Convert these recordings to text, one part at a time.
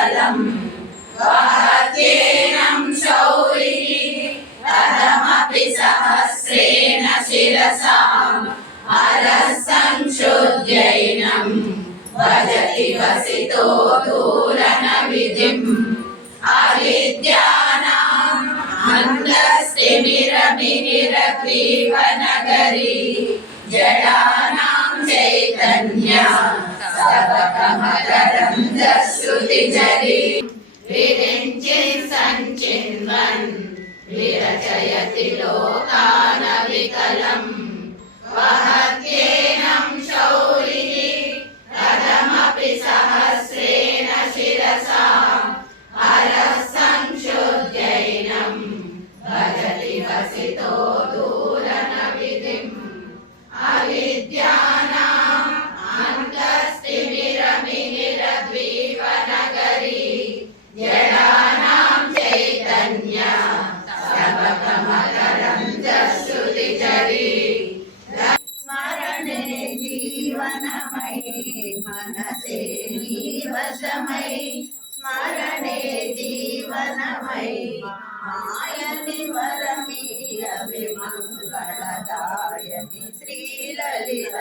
बलम् वाद्येनं शौरिः कथमपि सहस्रेण शिरसाम् अरः संशोध्यैनं भजति वसितो दूरनविधिम् अविद्यानाम् मन्दस्तिमिरमिहिरग्रीवनगरी जडानां चैतन्य सबकमकरन्दश्रुतिजरी विरिञ्चिन् सञ्चिन्वन् विरचयति लोकानविकलम् वहत्येनं शौरिः कथमपि सहस्रेण शिरसाम् हरः संशोध्यैनं भजति वसितो दूरनविधिम् अविद्यानाम् జీవనమై మనసే వశమై స్మరణే జీవనమై మాయని వరమీయ విమంగళదాయని శ్రీలలిత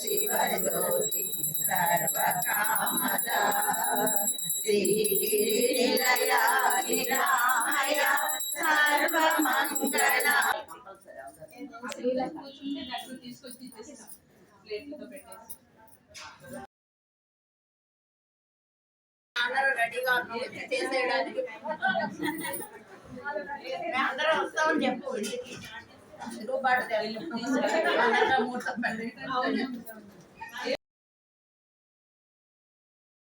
శివజ్యోతి సర్వకామద శ్రీగిరి నిలయా నిరామయ సర్వమంగళ ఇలా అందరూ రెడీగా ఉన్నాం చేసేయడానికి అందరం వస్తామని చెప్పు ఇంటికి రూపాడు అందరూ ముహూర్తం పెట్టండి